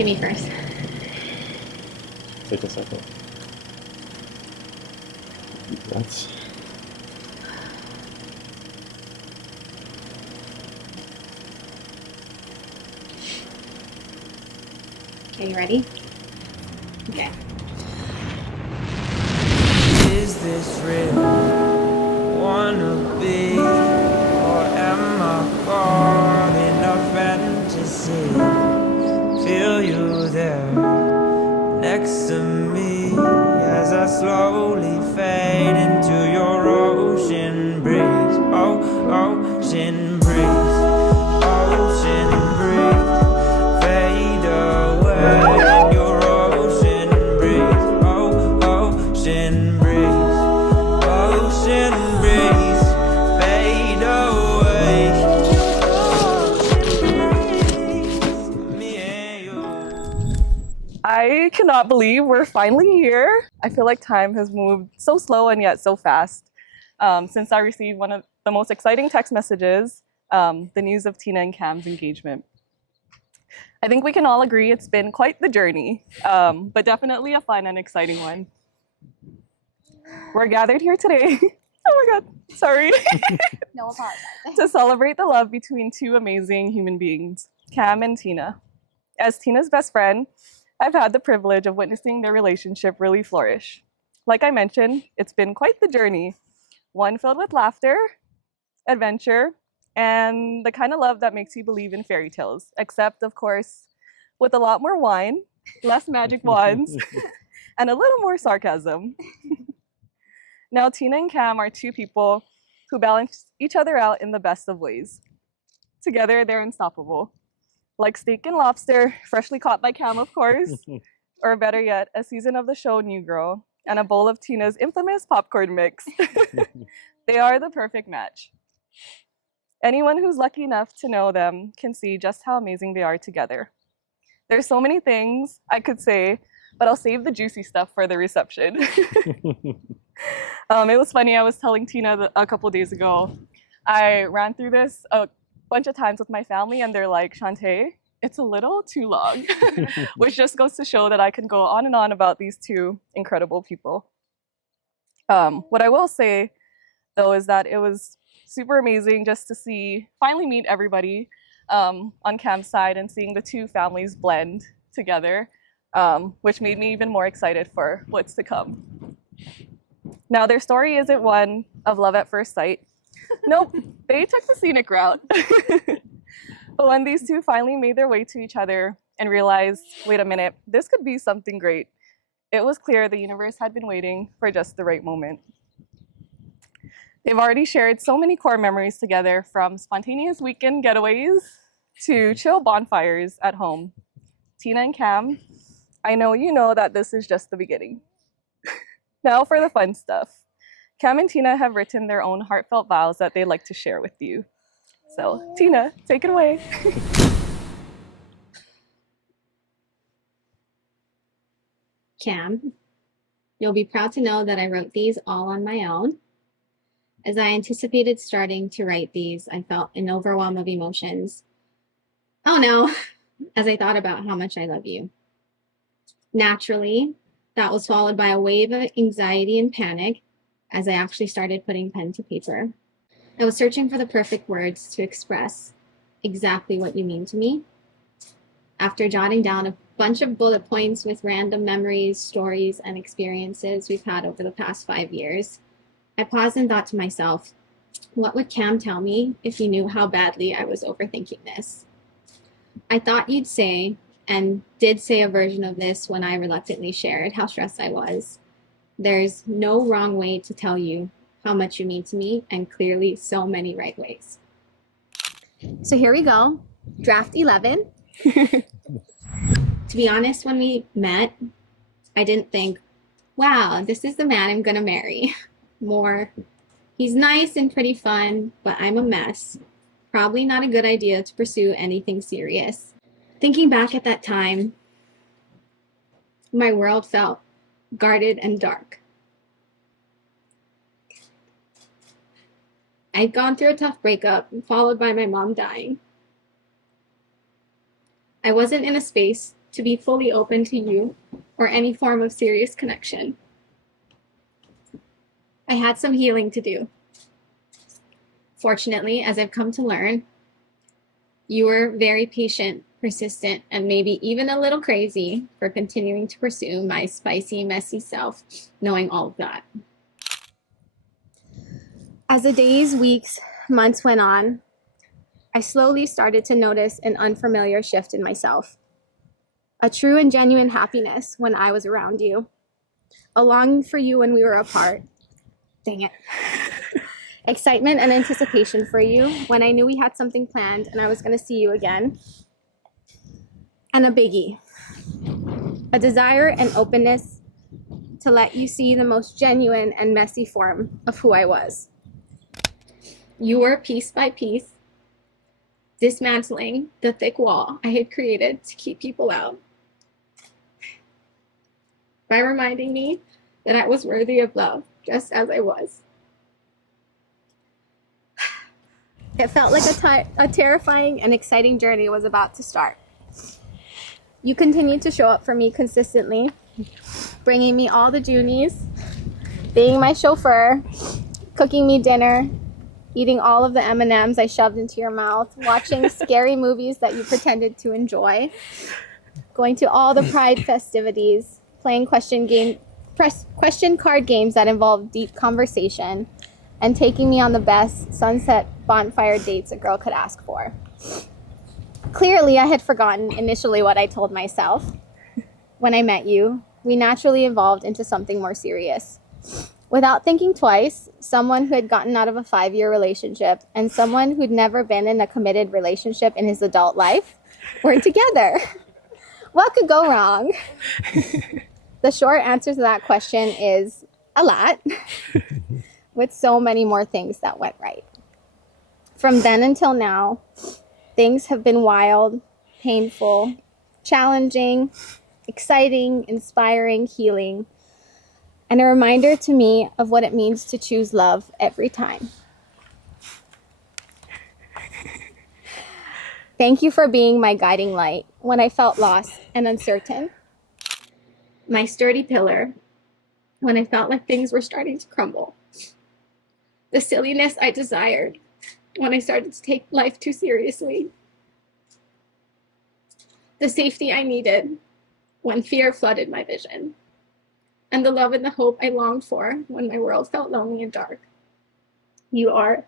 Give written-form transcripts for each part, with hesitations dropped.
Hit me first. Take a second. That's Okay, you ready? Okay. Is this real? Wanna be, or am I caught in a fantasy? Feel you there next to me as I slowly fade into your ocean breeze. Oh, ocean breeze, ocean breeze, fade away in your ocean breeze. Oh, ocean breeze, ocean breeze, fade away. Me and you. I cannot believe we're finally here. I feel like time has moved so slow and yet so fast since I received one of the most exciting text messages, the news of Tina and Cam's engagement. I think we can all agree it's been quite the journey, but definitely a fun and exciting one. We're gathered here today. Oh my God, sorry. No apologize. To celebrate the love between two amazing human beings, Cam and Tina. As Tina's best friend, I've had the privilege of witnessing their relationship really flourish. Like I mentioned, it's been quite the journey, one filled with laughter, adventure, and the kind of love that makes you believe in fairy tales, except, of course, with a lot more wine, less magic wands, and a little more sarcasm. Now, Tina and Cam are two people who balance each other out in the best of ways. Together, they're unstoppable. Like steak and lobster, freshly caught by Cam, of course, or better yet, a season of the show New Girl, and a bowl of Tina's infamous popcorn mix. They are the perfect match. Anyone who's lucky enough to know them can see just how amazing they are together. There's so many things I could say, but I'll save the juicy stuff for the reception. It was funny, I was telling Tina a couple days ago, I ran through this a bunch of times with my family and they're like, Shantae, it's a little too long, which just goes to show that I can go on and on about these two incredible people. What I will say though is that it was super amazing just to finally meet everybody on Cam's side and seeing the two families blend together, which made me even more excited for what's to come. Now, their story isn't one of love at first sight. Nope, they took the scenic route. But when these two finally made their way to each other and realized, wait a minute, this could be something great, it was clear the universe had been waiting for just the right moment. They've already shared so many core memories together, from spontaneous weekend getaways to chill bonfires at home. Tina and Cam, I know you know that this is just the beginning. Now for the fun stuff. Cam and Tina have written their own heartfelt vows that they'd like to share with you. So, Tina, take it away. Cam, you'll be proud to know that I wrote these all on my own. As I anticipated starting to write these, I felt an overwhelm of emotions. Oh no, as I thought about how much I love you. Naturally, that was followed by a wave of anxiety and panic as I actually started putting pen to paper. I was searching for the perfect words to express exactly what you mean to me. After jotting down a bunch of bullet points with random memories, stories, and experiences we've had over the past 5 years, I paused and thought to myself, what would Cam tell me if he knew how badly I was overthinking this? I thought you'd say, and did say a version of this when I reluctantly shared how stressed I was. There's no wrong way to tell you how much you mean to me, and clearly so many right ways. So here we go, draft 11. To be honest, when we met, I didn't think, wow, this is the man I'm gonna marry. More, he's nice and pretty fun, but I'm a mess. Probably not a good idea to pursue anything serious. Thinking back at that time, my world felt guarded and dark. I'd gone through a tough breakup, followed by my mom dying. I wasn't in a space to be fully open to you or any form of serious connection. I had some healing to do. Fortunately, as I've come to learn, you were very patient, persistent, and maybe even a little crazy for continuing to pursue my spicy, messy self, knowing all of that. As the days, weeks, months went on, I slowly started to notice an unfamiliar shift in myself. A true and genuine happiness when I was around you. A longing for you when we were apart. Dang it. Excitement and anticipation for you when I knew we had something planned and I was going to see you again. And a biggie. A desire and openness to let you see the most genuine and messy form of who I was. You were piece by piece, dismantling the thick wall I had created to keep people out. By reminding me that I was worthy of love just as I was. It felt like a terrifying and exciting journey was about to start. You continued to show up for me consistently, bringing me all the Junies, being my chauffeur, cooking me dinner, eating all of the M&Ms I shoved into your mouth, watching scary movies that you pretended to enjoy, going to all the Pride festivities, playing question card games that involved deep conversation, and taking me on the best sunset bonfire dates a girl could ask for. Clearly, I had forgotten initially what I told myself. When I met you, we naturally evolved into something more serious. Without thinking twice, someone who had gotten out of a 5-year relationship and someone who'd never been in a committed relationship in his adult life were together. What could go wrong? The short answer to that question is a lot, with so many more things that went right. From then until now, things have been wild, painful, challenging, exciting, inspiring, healing, and a reminder to me of what it means to choose love every time. Thank you for being my guiding light when I felt lost and uncertain. My sturdy pillar when I felt like things were starting to crumble. The silliness I desired when I started to take life too seriously. The safety I needed when fear flooded my vision. And the love and the hope I longed for when my world felt lonely and dark. You are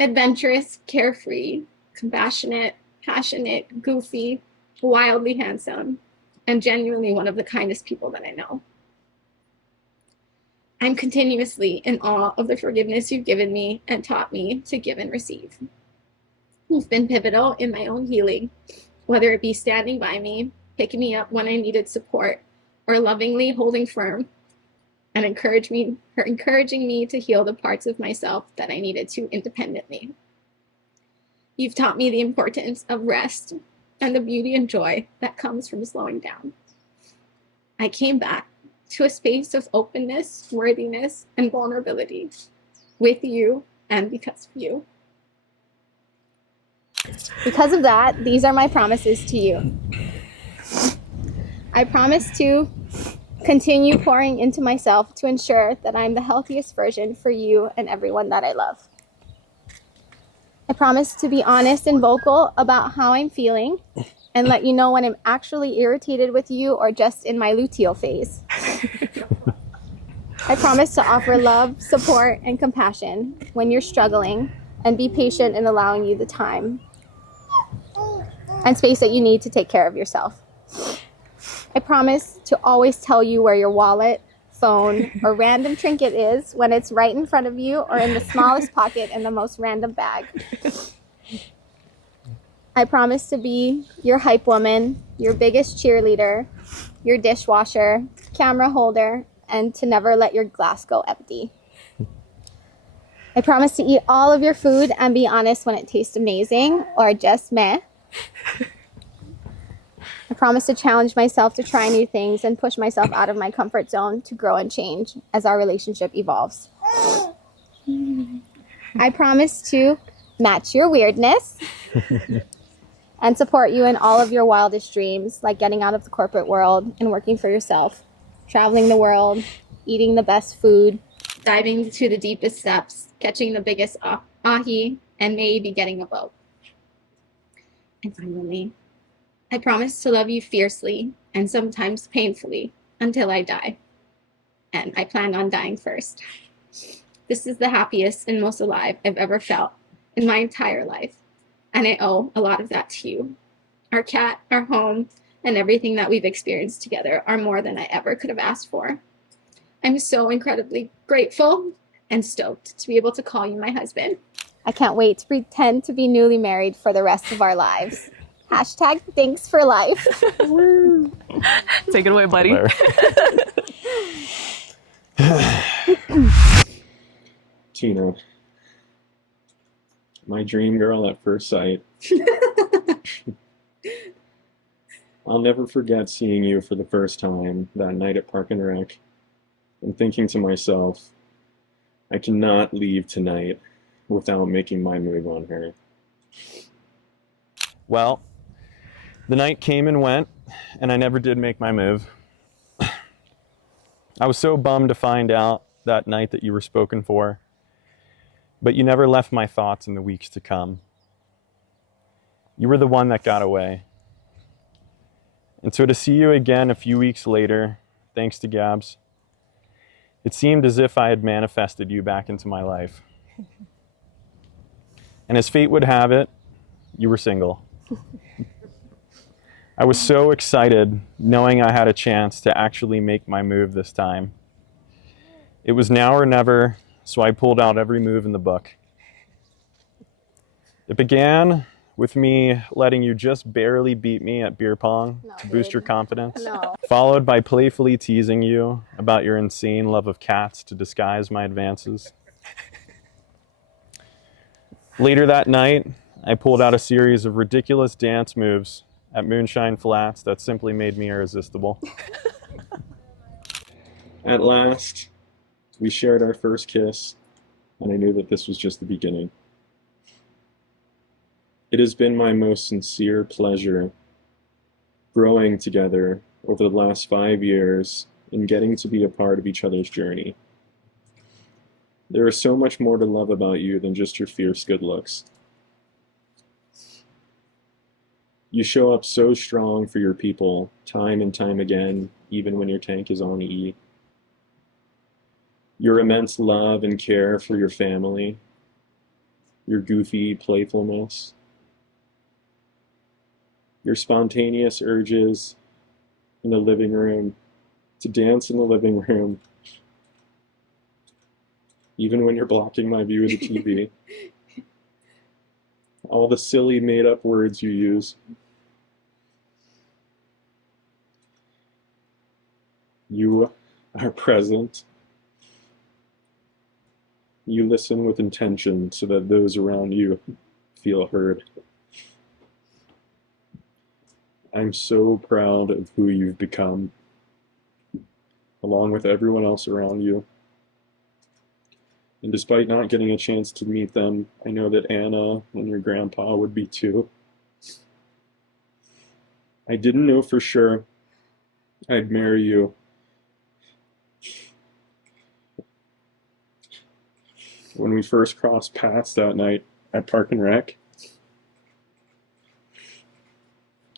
adventurous, carefree, compassionate, passionate, goofy, wildly handsome, and genuinely one of the kindest people that I know. I'm continuously in awe of the forgiveness you've given me and taught me to give and receive. You've been pivotal in my own healing, whether it be standing by me, picking me up when I needed support, or lovingly holding firm and encouraging me to heal the parts of myself that I needed to independently. You've taught me the importance of rest and the beauty and joy that comes from slowing down. I came back to a space of openness, worthiness, and vulnerability with you and because of you. Because of that, these are my promises to you. I promise to continue pouring into myself to ensure that I'm the healthiest version for you and everyone that I love. I promise to be honest and vocal about how I'm feeling and let you know when I'm actually irritated with you or just in my luteal phase. I promise to offer love, support, and compassion when you're struggling and be patient in allowing you the time and space that you need to take care of yourself. I promise to always tell you where your wallet, phone, or random trinket is when it's right in front of you or in the smallest pocket in the most random bag. I promise to be your hype woman, your biggest cheerleader, your dishwasher, camera holder, and to never let your glass go empty. I promise to eat all of your food and be honest when it tastes amazing or just meh. I promise to challenge myself to try new things and push myself out of my comfort zone to grow and change as our relationship evolves. I promise to match your weirdness, and support you in all of your wildest dreams, like getting out of the corporate world and working for yourself, traveling the world, eating the best food, diving to the deepest depths, catching the biggest ahi, and maybe getting a boat. And finally, I promise to love you fiercely and sometimes painfully until I die. And I plan on dying first. This is the happiest and most alive I've ever felt in my entire life. And I owe a lot of that to you. Our cat, our home, and everything that we've experienced together are more than I ever could have asked for. I'm so incredibly grateful and stoked to be able to call you my husband. I can't wait to pretend to be newly married for the rest of our lives. Hashtag thanks for life. Take it away, buddy. Tina, my dream girl at first sight. I'll never forget seeing you for the first time that night at Park and Rec and thinking to myself, I cannot leave tonight without making my move on her. Well, the night came and went, and I never did make my move. I was so bummed to find out that night that you were spoken for, but you never left my thoughts in the weeks to come. You were the one that got away. And so to see you again a few weeks later, thanks to Gabs, it seemed as if I had manifested you back into my life. And as fate would have it, you were single. I was so excited knowing I had a chance to actually make my move this time. It was now or never, so I pulled out every move in the book. It began with me letting you just barely beat me at beer pong to boost your confidence, followed by playfully teasing you about your insane love of cats to disguise my advances. Later that night, I pulled out a series of ridiculous dance moves at Moonshine Flats that simply made me irresistible. At last, we shared our first kiss, and I knew that this was just the beginning. It has been my most sincere pleasure growing together over the last 5 years and getting to be a part of each other's journey. There is so much more to love about you than just your fierce good looks. You show up so strong for your people, time and time again, even when your tank is on E. Your immense love and care for your family, your goofy playfulness, your spontaneous urges in the living room to dance in the living room, even when you're blocking my view of the TV. All the silly made-up words you use. You are present. You listen with intention so that those around you feel heard. I'm so proud of who you've become, along with everyone else around you. And despite not getting a chance to meet them, I know that Anna and your grandpa would be too. I didn't know for sure I'd marry you. When we first crossed paths that night at Park and Rec,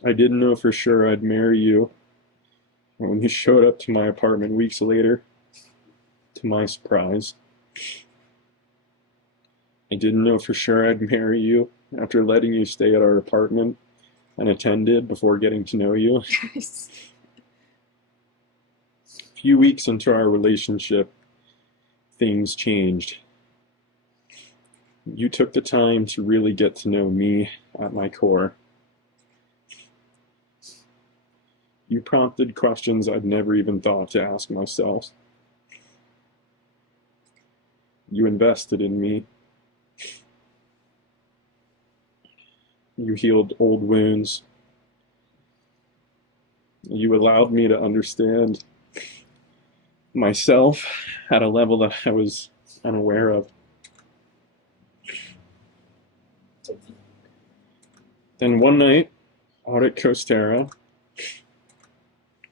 I didn't know for sure I'd marry you. And when you showed up to my apartment weeks later, to my surprise, I didn't know for sure I'd marry you after letting you stay at our apartment unattended before getting to know you. A few weeks into our relationship, things changed. You took the time to really get to know me at my core. You prompted questions I'd never even thought to ask myself. You invested in me. You healed old wounds. You allowed me to understand myself at a level that I was unaware of. Then one night, out at Costera,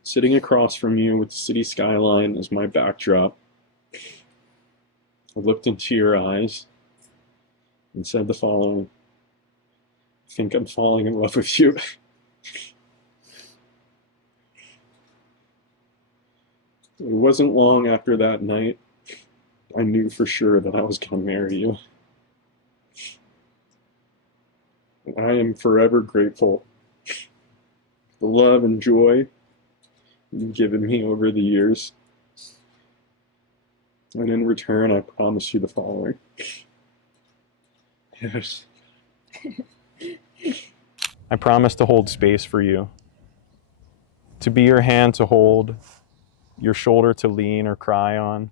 sitting across from you with the city skyline as my backdrop, I looked into your eyes and said the following: I think I'm falling in love with you. It wasn't long after that night I knew for sure that I was going to marry you. And I am forever grateful for the love and joy you've given me over the years. And in return, I promise you the following. Yes. I promise to hold space for you, to be your hand to hold, your shoulder to lean or cry on,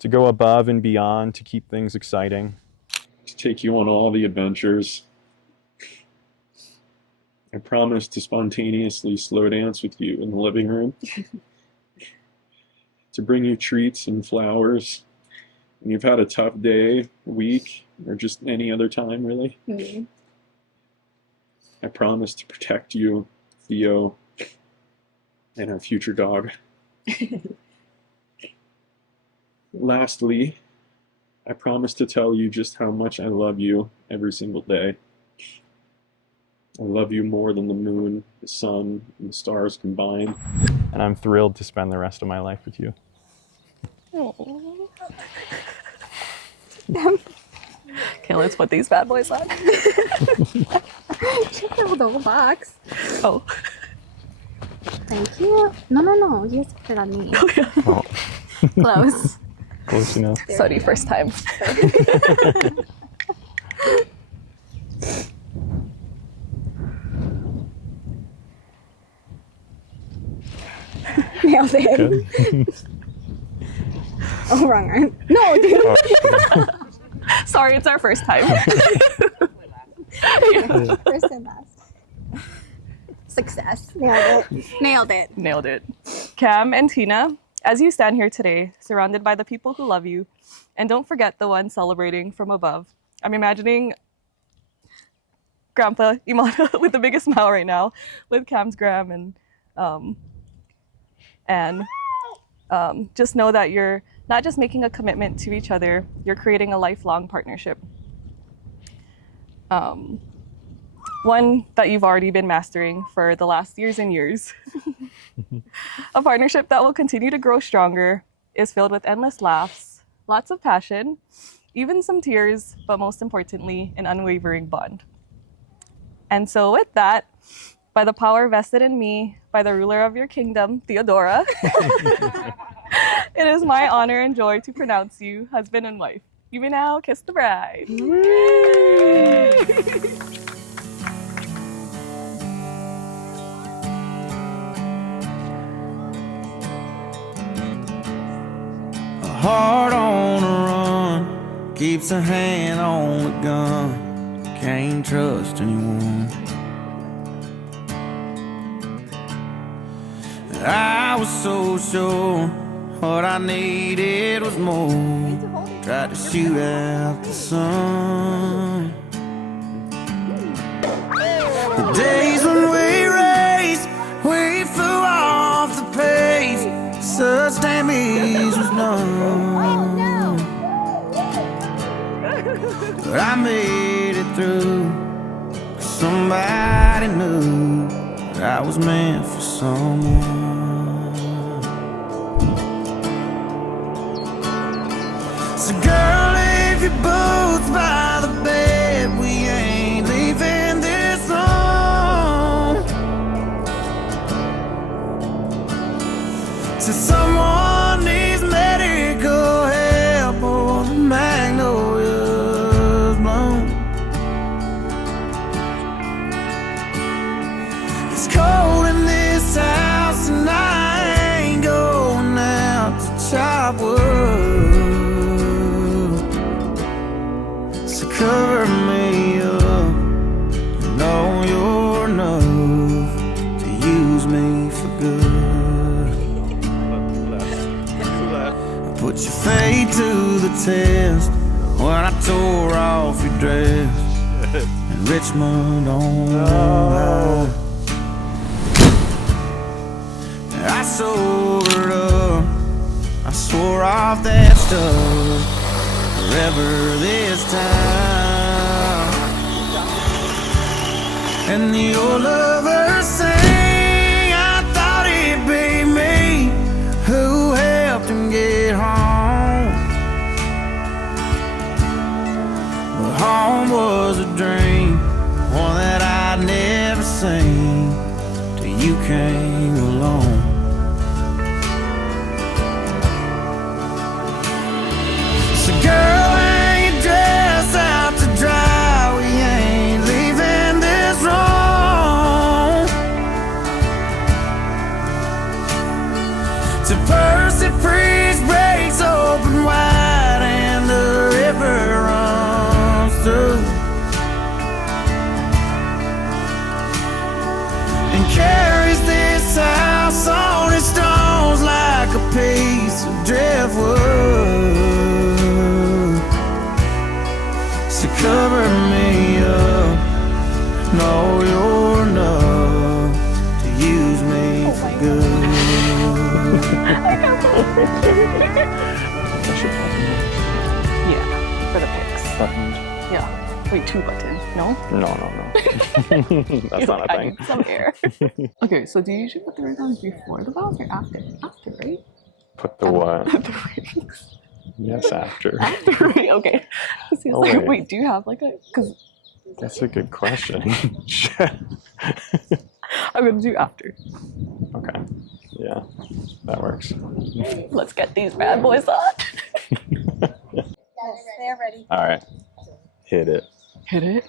to go above and beyond to keep things exciting. To take you on all the adventures. I promise to spontaneously slow dance with you in the living room. To bring you treats and flowers when you've had a tough day, week, or just any other time, really. Mhm. I promise to protect you, Theo, and our future dog. Lastly, I promise to tell you just how much I love you every single day. I love you more than the moon, the sun, and the stars combined. And I'm thrilled to spend the rest of my life with you. Okay, let's put these bad boys on. She filled the whole box. Oh. Thank you. No. You just put it on me. Oh, Close. close enough. Sorry, first time. Nailed it. Good. Oh, wrong arm. No, dude. Oh, Sorry, it's our first time. First and last. Success. Nailed it. Nailed it. Nailed it. Cam and Tina, as you stand here today, surrounded by the people who love you, and don't forget the one celebrating from above. I'm imagining Grandpa Imana with the biggest smile right now, with Cam's gram and just know that you're not just making a commitment to each other, you're creating a lifelong partnership. One that you've already been mastering for the last years and years. A partnership that will continue to grow stronger, is filled with endless laughs, lots of passion, even some tears, but most importantly, an unwavering bond. And so with that, by the power vested in me, by the ruler of your kingdom, Theodora, it is my honor and joy to pronounce you husband and wife. You may now kiss the bride. A heart on a run keeps a hand on the gun. Can't trust anyone. I was so sure what I needed was more. Tried to shoot out the sun. The days when we raced, we flew off the pace. Such damage was done. But I made it through. Somebody knew that I was meant for someone. So girl, if your boat's by the bed, we ain't leaving this home. So someone needs medical help or the magnolia's blown. It's cold in this house and I ain't going out to chop wood. So cover me up, you know you're enough to use me for good. I put your fate to the test when I tore off your dress. And Richmond on Ohio. I sobered up, I swore off that stuff forever this time. And the old lover sang, I thought it'd be me who helped him get home. But home was a dream, one that I'd never seen till you came along. So girl, hang your dress out to dry, we ain't leaving this room. To Percy Priest breaks open wide and the river runs through and carries this house on its stones like a piece of driftwood. So cover me up, know you're enough to use me for good. Yeah, for the pics. Buttoned. Yeah. Wait, 2 buttons. No? No. That's not a I thing. need some air. Okay, so do you usually put the ring on before the vows or after? After, right? Put the what? The rings. Yes, after. After, right? Okay. So it's Oh, like, wait. wait, do you have like a? Because That's a good question. I'm gonna do after. Okay. Yeah, that works. Let's get these bad boys on. Yes, they're ready. All right. Hit it. Hit it.